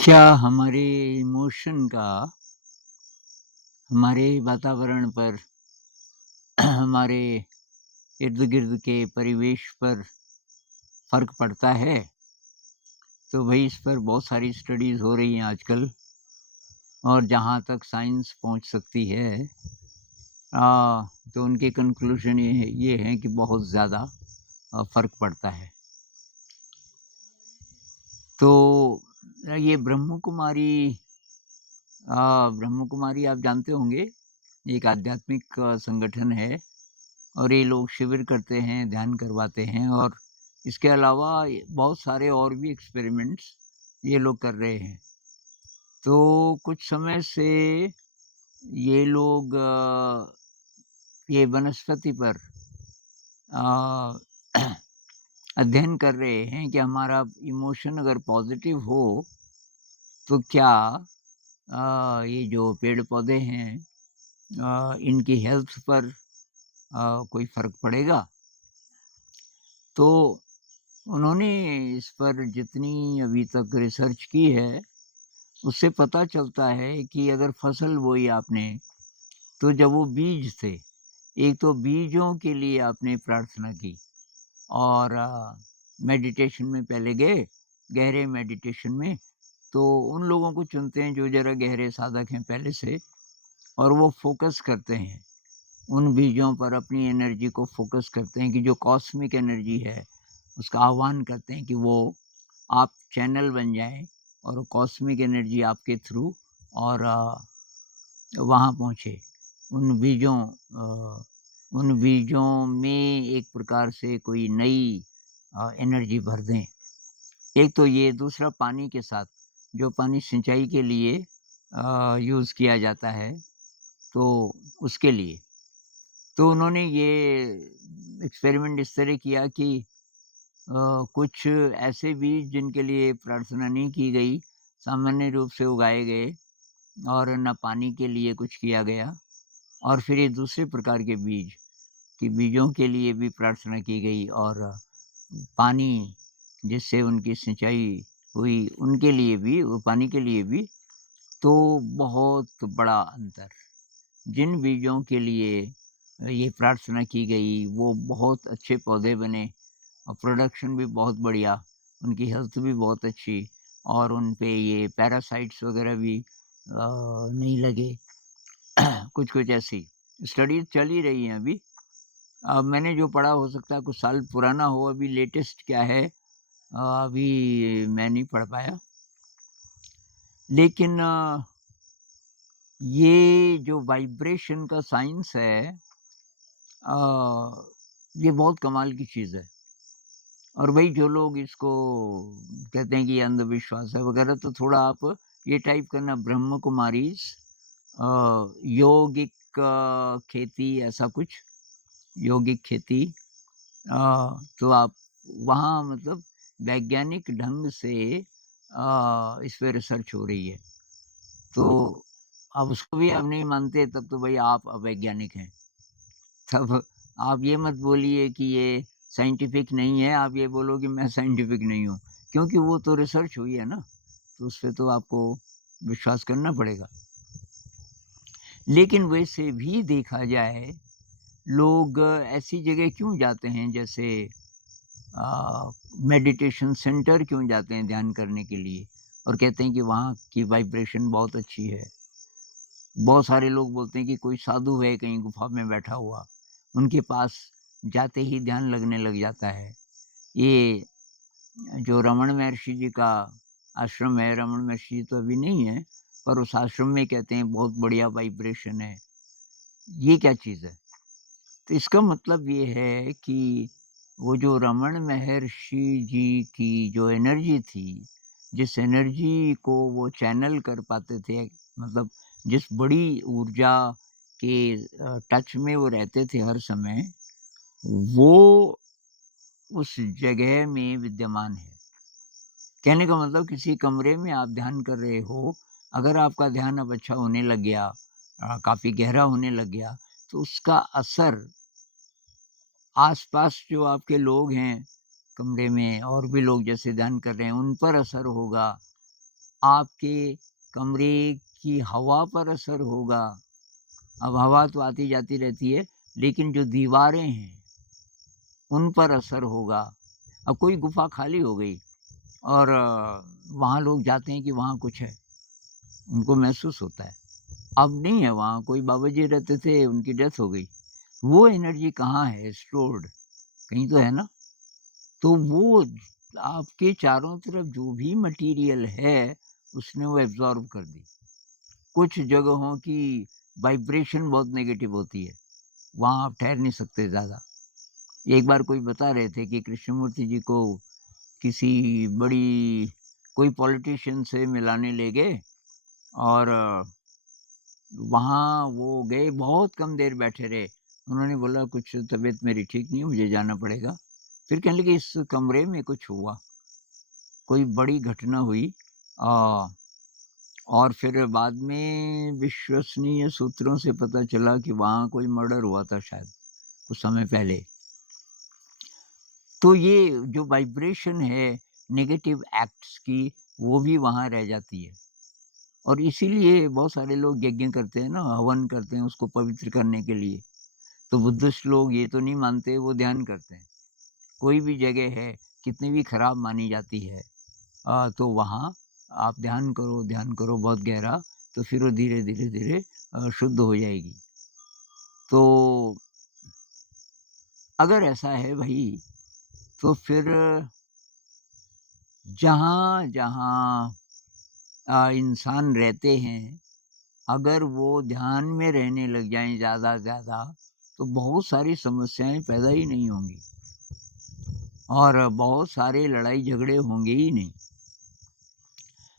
क्या हमारे इमोशन का हमारे वातावरण पर हमारे इर्द-गिर्द के परिवेश पर फ़र्क पड़ता है? तो भई इस पर बहुत सारी स्टडीज़ हो रही हैं आजकल और जहाँ तक साइंस पहुँच सकती है तो उनके कंक्लूज़न ये हैं कि बहुत ज़्यादा फ़र्क पड़ता है। तो ये ब्रह्म कुमारी आप जानते होंगे, एक आध्यात्मिक संगठन है और ये लोग शिविर करते हैं, ध्यान करवाते हैं और इसके अलावा ये बहुत सारे और भी एक्सपेरिमेंट्स ये लोग कर रहे हैं। तो कुछ समय से ये लोग ये वनस्पति पर अ, अध्ययन कर रहे हैं कि हमारा इमोशन अगर पॉज़िटिव हो, तो क्या ये जो पेड़-पौधे हैं इनकी हेल्थ पर कोई फ़र्क पड़ेगा? तो उन्होंने इस पर जितनी अभी तक रिसर्च की है, उससे पता चलता है कि अगर फसल बोई आपने, तो जब वो बीज थे, एक तो बीजों के लिए आपने प्रार्थना की और मेडिटेशन में पहले गए, गहरे मेडिटेशन में, तो उन लोगों को चुनते हैं जो ज़रा गहरे साधक हैं पहले से और वो फ़ोकस करते हैं। उन बीजों पर अपनी एनर्जी को फ़ोकस करते हैं कि जो कॉस्मिक एनर्जी है, उसका आह्वान करते हैं कि वो आप चैनल बन जाएँ और कॉस्मिक एनर्जी आपके थ्रू और वहाँ पहुँचे। उन बीजों उन बीजों में एक प्रकार से कोई नई एनर्जी भर दें। एक तो ये, दूसरा पानी के साथ, जो पानी सिंचाई के लिए यूज़ किया जाता है, तो उसके लिए। तो उन्होंने ये एक्सपेरिमेंट इस तरह किया कि कुछ ऐसे बीज जिनके लिए प्रार्थना नहीं की गई, सामान्य रूप से उगाए गए और ना पानी के लिए कुछ किया गया और फिर ये दूसरे प्रकार के बीज, कि बीजों के लिए भी प्रार्थना की गई और पानी जिससे उनकी सिंचाई हुई, उनके लिए भी, वो पानी के लिए भी, तो बहुत बड़ा अंतर। जिन बीजों के लिए ये प्रार्थना की गई, वो बहुत अच्छे पौधे बने और प्रोडक्शन भी बहुत बढ़िया, उनकी हेल्थ भी बहुत अच्छी और उन पे ये पैरासाइट्स वगैरह भी नहीं लगे। कुछ-कुछ ऐसी स्टडीज़ चल ही रही हैं अभी। मैंने जो पढ़ा हो सकता है कुछ साल पुराना हो, अभी लेटेस्ट क्या है अभी मैं नहीं पढ़ पाया। लेकिन ये जो वाइब्रेशन का साइंस है ये बहुत कमाल की चीज़ है। और वही जो लोग इसको कहते हैं कि ये अंधविश्वास है वगैरह, तो थोड़ा आप ये टाइप करना ब्रह्म कुमारीज़ यौगिक खेती ऐसा कुछ, यौगिक खेती तो आप वहाँ मतलब वैज्ञानिक ढंग से इस पे रिसर्च हो रही है। तो अब उसको भी आप नहीं मानते तब तो भई आप अवैज्ञानिक हैं। तब आप ये मत बोलिए कि ये साइंटिफिक नहीं है, आप ये बोलो कि मैं साइंटिफिक नहीं हूँ, क्योंकि वो तो रिसर्च हुई है ना, तो उसपे तो आपको विश्वास करना पड़ेगा। लेकिन वैसे भी देखा जाए, लोग ऐसी जगह क्यों जाते हैं जैसे मेडिटेशन सेंटर क्यों जाते हैं ध्यान करने के लिए और कहते हैं कि वहाँ की वाइब्रेशन बहुत अच्छी है। बहुत सारे लोग बोलते हैं कि कोई साधु है कहीं गुफ़ा में बैठा हुआ, उनके पास जाते ही ध्यान लगने लग जाता है। ये जो रमण महर्षि जी का आश्रम है, रमण महर्षि जी तो अभी नहीं है, पर उस आश्रम में कहते हैं बहुत बढ़िया वाइब्रेशन है। ये क्या चीज़ है? तो इसका मतलब ये है कि वो जो रमण महर्षि जी की जो एनर्जी थी, जिस एनर्जी को वो चैनल कर पाते थे, मतलब जिस बड़ी ऊर्जा के टच में वो रहते थे हर समय, वो उस जगह में विद्यमान है। कहने का मतलब किसी कमरे में आप ध्यान कर रहे हो, अगर आपका ध्यान अब अच्छा होने लग गया काफ़ी गहरा होने लग गया, तो उसका असर आस-पास जो आपके लोग हैं कमरे में और भी लोग जैसे ध्यान कर रहे हैं, उन पर असर होगा। आपके कमरे की हवा पर असर होगा। अब हवा तो आती-जाती रहती है, लेकिन जो दीवारें हैं, उन पर असर होगा। अब कोई गुफ़ा खाली हो गई और वहाँ लोग जाते हैं कि वहाँ कुछ है, उनको महसूस होता है। अब नहीं है वहाँ, कोई बाबा जी रहते थे, उनकी डेथ हो गई। वो एनर्जी कहाँ है स्टोर्ड? कहीं तो है ना? तो वो आपके चारों तरफ जो भी मटेरियल है, उसने वो एब्ज़ॉर्ब कर दी। कुछ जगहों की वाइब्रेशन बहुत नेगेटिव होती है, वहाँ आप ठहर नहीं सकते ज़्यादा। एक बार कोई बता रहे थे कि कृष्णमूर्ति जी को किसी बड़ी कोई पॉलिटिशियन से मिलाने ले गए और वहाँ वो गए, बहुत कम देर बैठे रहे। उन्होंने बोला कुछ तबीयत मेरी ठीक नहीं है, मुझे जाना पड़ेगा। फिर कहने लगे इस कमरे में कुछ हुआ, कोई बड़ी घटना हुई अ, और फिर बाद में विश्वसनीय सूत्रों से पता चला कि वहाँ कोई मर्डर हुआ था शायद, कुछ समय पहले। तो ये जो वाइब्रेशन है नेगेटिव एक्ट्स की, वो भी वहाँ रह जाती है। और इसीलिए बहुत सारे लोग यज्ञ करते हैं ना, हवन करते हैं उसको पवित्र करने के लिए। तो बुद्धिस्ट लोग ये तो नहीं मानते, वो ध्यान करते हैं। कोई भी जगह है, कितनी भी खराब मानी जाती है तो वहाँ आप ध्यान करो बहुत गहरा, तो फिर वो धीरे-धीरे शुद्ध हो जाएगी। तो अगर ऐसा है भई, तो फिर जहाँ-जहाँ इंसान रहते हैं, अगर वो ध्यान में रहने लग जाएँ ज़्यादा, तो बहुत सारी समस्याएँ पैदा ही नहीं होंगी और बहुत सारे लड़ाई झगड़े होंगे ही नहीं।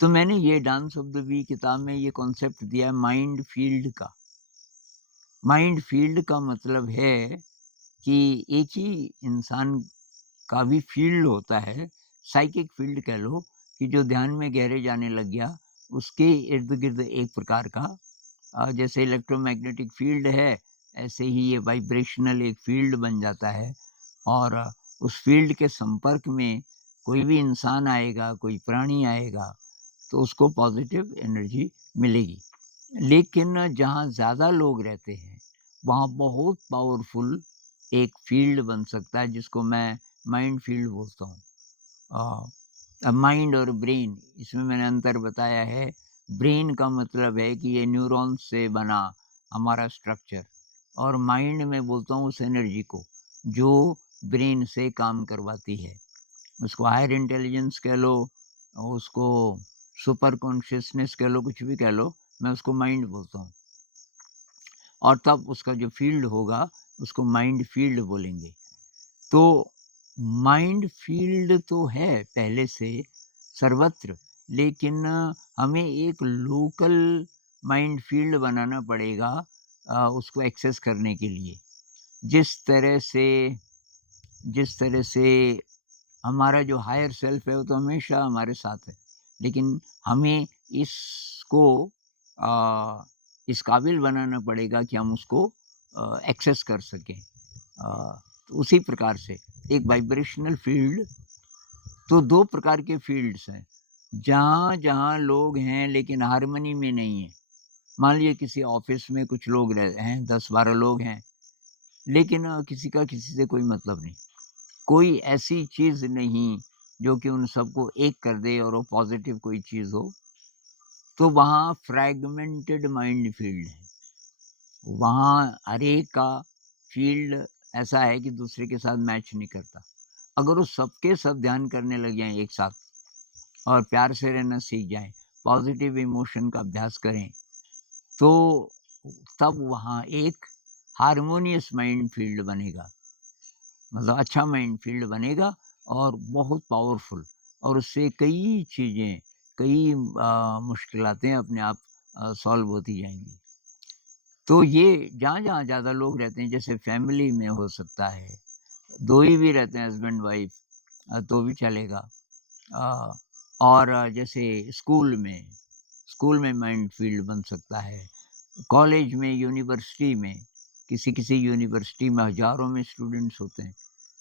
तो मैंने ये डांस ऑफ द वीक किताब में ये कॉन्सेप्ट दिया है माइंड फील्ड का। माइंड फील्ड का मतलब है कि एक ही इंसान का भी फील्ड होता है, साइकिक फील्ड कह लो कि जो ध्यान में गहरे जाने लग गया, उसके इर्द-गिर्द एक प्रकार का जैसे इलेक्ट्रोमैग्नेटिक फील्ड है, ऐसे ही ये वाइब्रेशनल एक फील्ड बन जाता है और उस फील्ड के संपर्क में कोई भी इंसान आएगा, कोई प्राणी आएगा, तो उसको पॉज़िटिव एनर्जी मिलेगी। लेकिन जहाँ ज़्यादा लोग रहते हैं, वहाँ बहुत पावरफुल एक फ़ील्ड बन सकता है जिसको मैं माइंड फ़ील्ड बोलता हूँ। माइंड और ब्रेन इसमें मैंने अंतर बताया है। ब्रेन का मतलब है कि ये न्यूरॉन्स से बना हमारा स्ट्रक्चर और माइंड में बोलता हूँ उस एनर्जी को, जो ब्रेन से काम करवाती है। उसको हायर इंटेलिजेंस कह लो, उसको सुपर कॉन्शियसनेस कह लो, कुछ भी कह लो, मैं उसको माइंड बोलता हूँ। और तब उसका जो फ़ील्ड होगा, उसको माइंड फ़ील्ड बोलेंगे। तो माइंड फ़ील्ड तो है पहले से सर्वत्र, लेकिन हमें एक लोकल माइंड फ़ील्ड बनाना पड़ेगा उसको एक्सेस करने के लिए। जिस तरह से जिस तरह से हमारा जो हायर सेल्फ है वो तो हमेशा हमारे साथ है। लेकिन हमें इसको इस काबिल बनाना पड़ेगा कि हम उसको एक्सेस कर सकें। तो उसी प्रकार से एक वाइब्रेशनल फ़ील्ड तो 2 प्रकार के फ़ील्ड्स हैं। जहाँ-जहाँ लोग हैं लेकिन हार्मनी में नहीं है। मान लीजिए किसी ऑफ़िस में कुछ लोग रह हैं, 10-12 लोग हैं, लेकिन किसी का किसी से कोई मतलब नहीं। कोई ऐसी चीज़ नहीं जो कि उन सबको एक कर दे और वो पॉज़िटिव कोई चीज़ हो, तो वहाँ फ्रैगमेंटेड माइंड फ़ील्ड है। वहाँ हर एक का फ़ील्ड ऐसा है कि दूसरे के साथ मैच नहीं करता। अगर वो सब के सब ध्यान करने लग जाएँ एक साथ और प्यार से रहना सीख जाएँ, पॉज़िटिव इमोशन का अभ्यास करें, तो तब वहाँ एक हार्मोनियस माइंड फ़ील्ड बनेगा। मतलब अच्छा माइंड फ़ील्ड बनेगा और बहुत पावरफुल और उससे कई चीज़ें, कई मुश्किलातें अपने आप सॉल्व होती जाएँगी। तो ये जहाँ-जहाँ ज़्यादा लोग रहते हैं, जैसे फैमिली में हो सकता है, 2 ही भी रहते हैं हस्बैंड-वाइफ तो भी चलेगा। अ, और जैसे स्कूल में माइंड फ़ील्ड बन सकता है। कॉलेज में, यूनिवर्सिटी में, किसी-किसी यूनिवर्सिटी में हज़ारों में स्टूडेंट्स होते हैं।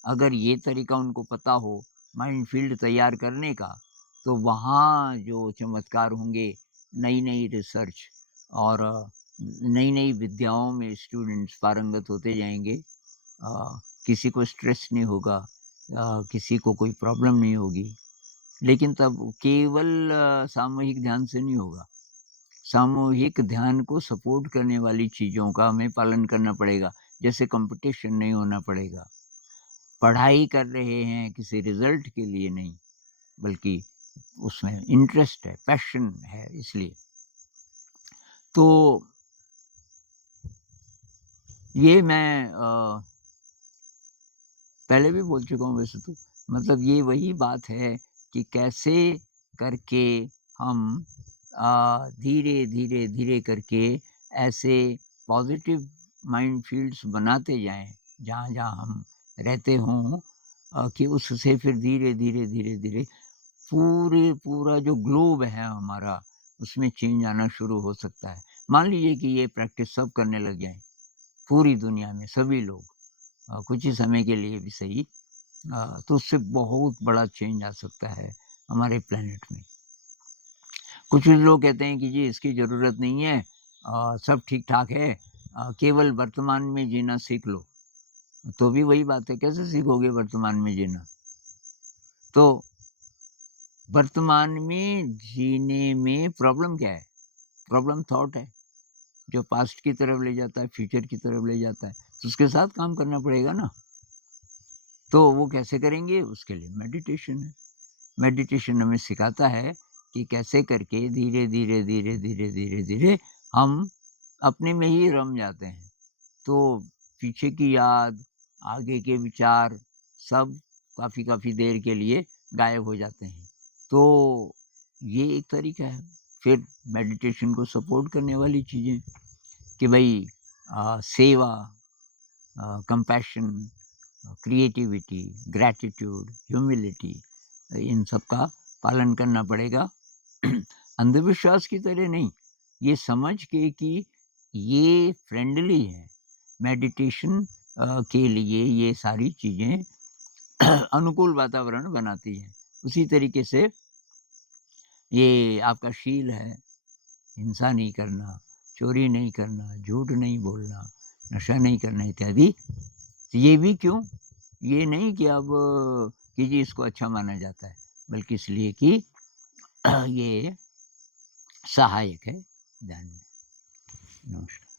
अगर ये तरीका उनको पता हो माइंड फ़ील्ड तैयार करने का, तो वहाँ जो चमत्कार होंगे, नई-नई रिसर्च और नई-नई विद्याओं में स्टूडेंट्स पारंगत होते जाएँगे। किसी को स्ट्रेस नहीं होगा, किसी को कोई प्रॉब्लम नहीं होगी। लेकिन तब केवल सामूहिक ध्यान से नहीं होगा। सामूहिक ध्यान को सपोर्ट करने वाली चीज़ों का हमें पालन करना पड़ेगा। जैसे कॉम्पिटिशन नहीं होना पड़ेगा। पढ़ाई कर रहे हैं किसी रिज़ल्ट के लिए नहीं, बल्कि उसमें इंटरेस्ट है, पैशन है इसलिए। तो ये मैं पहले भी बोल चुका हूँ वैसे तो। मतलब ये वही बात है कि कैसे करके हम धीरे, धीरे, धीरे करके ऐसे पॉज़िटिव माइंड फ़ील्ड्स बनाते जाएँ, जहाँ-जहाँ हम रहते हों, कि उससे फिर धीरे, धीरे, धीरे, धीरे पूरा जो ग्लोब है हमारा, उसमें चेंज आना शुरू हो सकता है। मान लीजिए कि ये प्रैक्टिस सब करने लग जाएँ, पूरी दुनिया में सभी लोग, कुछ ही समय के लिए भी सही, तो उससे बहुत बड़ा चेंज आ सकता है हमारे प्लेनेट में। कुछ लोग कहते हैं कि जी इसकी ज़रूरत नहीं है, सब ठीक-ठाक है, केवल वर्तमान में जीना सीख लो। तो भी वही बात है, कैसे सीखोगे वर्तमान में जीना? तो वर्तमान में जीने में प्रॉब्लम क्या है? प्रॉब्लम थॉट है, जो पास्ट की तरफ ले जाता है, फ्यूचर की तरफ ले जाता है। तो उसके साथ काम करना पड़ेगा ना। तो वो कैसे करेंगे? उसके लिए मेडिटेशन है। मेडिटेशन हमें सिखाता है कि कैसे करके धीरे, धीरे, धीरे, धीरे, धीरे, धीरे हम अपने में ही रम जाते हैं। तो पीछे की याद, आगे के विचार सब काफ़ी देर के लिए गायब हो जाते हैं। तो ये एक तरीका है। फिर मेडिटेशन को सपोर्ट करने वाली चीज़ें कि भई सेवा, कंपैशन, क्रिएटिविटी, ग्रैटिट्यूड, ह्यूमिलिटी, इन सब का पालन करना पड़ेगा। अंधविश्वास की तरह नहीं, ये समझ के कि ये फ्रेंडली है। मेडिटेशन के लिए ये सारी चीज़ें अनुकूल वातावरण बनाती हैं। उसी तरीके से ये आपका शील है, हिंसा नहीं करना, चोरी नहीं करना, झूठ नहीं बोलना, नशा नहीं करना इत्यादि। तो ये भी क्यों? ये नहीं कि अब कि जी इसको अच्छा माना जाता है, बल्कि इसलिए कि ये सहायक है ध्यान में। नमस्कार।